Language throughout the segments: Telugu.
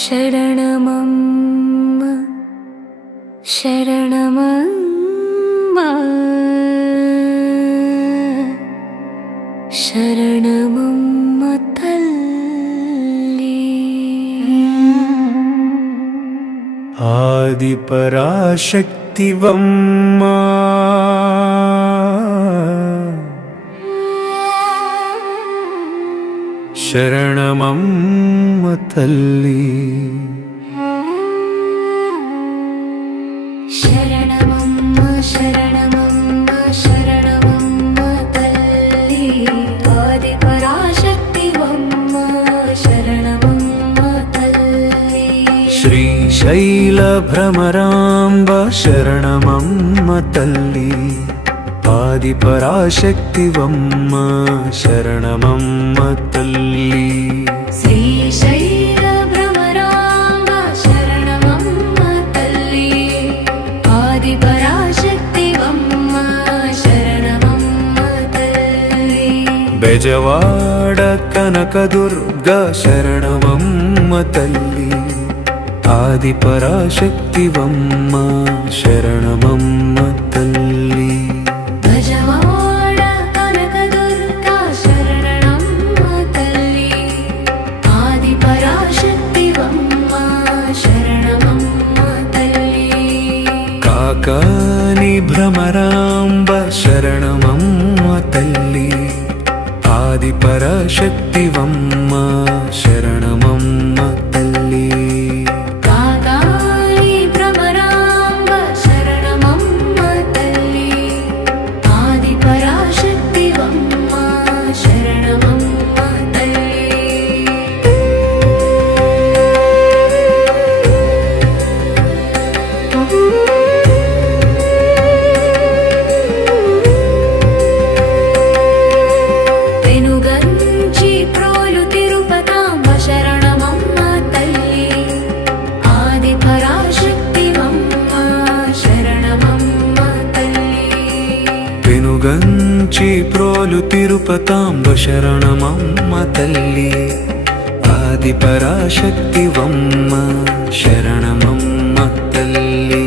శరణమమ్మ శరణమమ్మ శరణమమ్మ తల్లి. ఆది పరాశక్తివమ్మ శరణమమ్మ తల్లి. శరణమమ్మ శరణమమ్మ శరణమమ్మ తల్లి. ఆది పరాశక్తివమ్మ శరణమమ్మ తల్లి. శ్రీశైల భ్రమరాంబ శరణమమ్మ తల్లి. ఆది పరాశక్తివమ్మ శరణమమ్మ తల్లి. శ్రీశైల భ్రమరాంబ శరణమమ్మ తల్లి. ఆది పరాశక్తివమ్మ శరణమమ్మ తల్లి. బెజవాడ కనకదుర్గ శరణమమ్మ తల్లి. ఆది పరాశక్తివమ్మ శరణమమ్మ తల్లి. బెజవాడ కనకదుర్గ శరణమమ్మ తల్లి. ఆది పరాశక్తివమ్మ శరణమమ్మ తల్లి. కాకాని భ్రమరాంబ శరణమమ్మ తల్లి. ఆది పరాశక్తివమ్మ శరణమమ్మ తల్లి. కాకాని భ్రమరాంబ శరణమమ్మ తల్లి. ఆది పరాశక్తివమ్మ శరణమమ్మ తల్లి. వెనుగంచి ప్రోలు తిరుపతాంబ శరణమమ్మ తల్లి. ఆది పరాశక్తివమ్మ శరణమమ్మ తల్లి. పెనుగంచి ప్రోలు తిరుపతాంబ శరణమమ్మ తల్లి. ఆది పరాశక్తివమ్మ శరణమమ్మ తల్లి.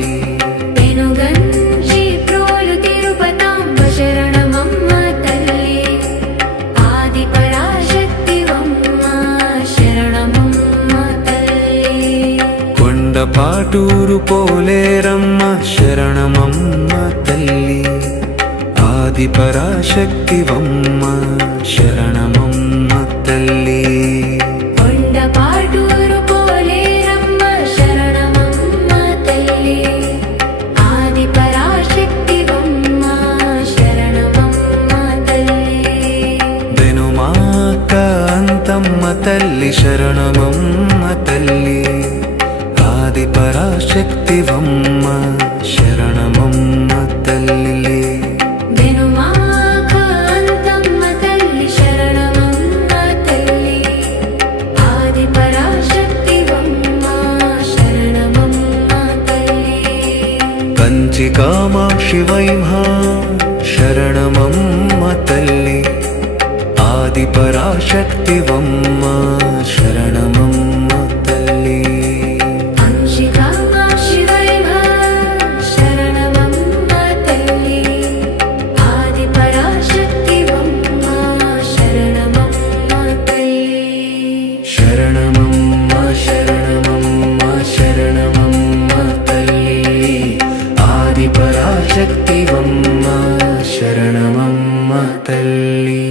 వెనుగంచి ప్రోలు తిరుపతాంబ శరణమమ్మ తల్లి. ఆది పరాశక్తివమ్మ శరణమమ్మ తల్లి. కొండపాటూరు పోలేరమ్మ శరణమమ్మ తల్లి. ఆది పరాశక్తివమ్మ శరణమమ్మ తల్లి. కొండపాటూరు పోలేరమ్మ శరణమమ్మ తల్లి. ఆది పరాశక్తివమ్మ శరణమమ్మ తల్లి. బెనుమాక అంతమ్మ తల్లి శరణమమ్మ తల్లి. ఆది పరాశక్తివమ్మ శరణమమ్మ తల్లి. వెనుమాక అంతమ్మ తల్లి శరణమమ్మ తల్లి. ఆది పరాశక్తివమ్మ శరణమమ్మ తల్లి. కంచి కామాక్షి వైమా శరణమమ్మ తల్లి. ఆది పరాశక్తివమ్మ శరణమమ్మ తల్లి. కంచి కామాక్షి వైమా శరణమమ్మ తల్లి. ఆది పరాశక్తివమ్మ శరణమమ్మ తల్లి. శరణమమ్మ శరణమమ్మ శరణమమ్మ తల్లి. ఆది పరాశక్తివమ్మ శరణమమ్మ తల్లి.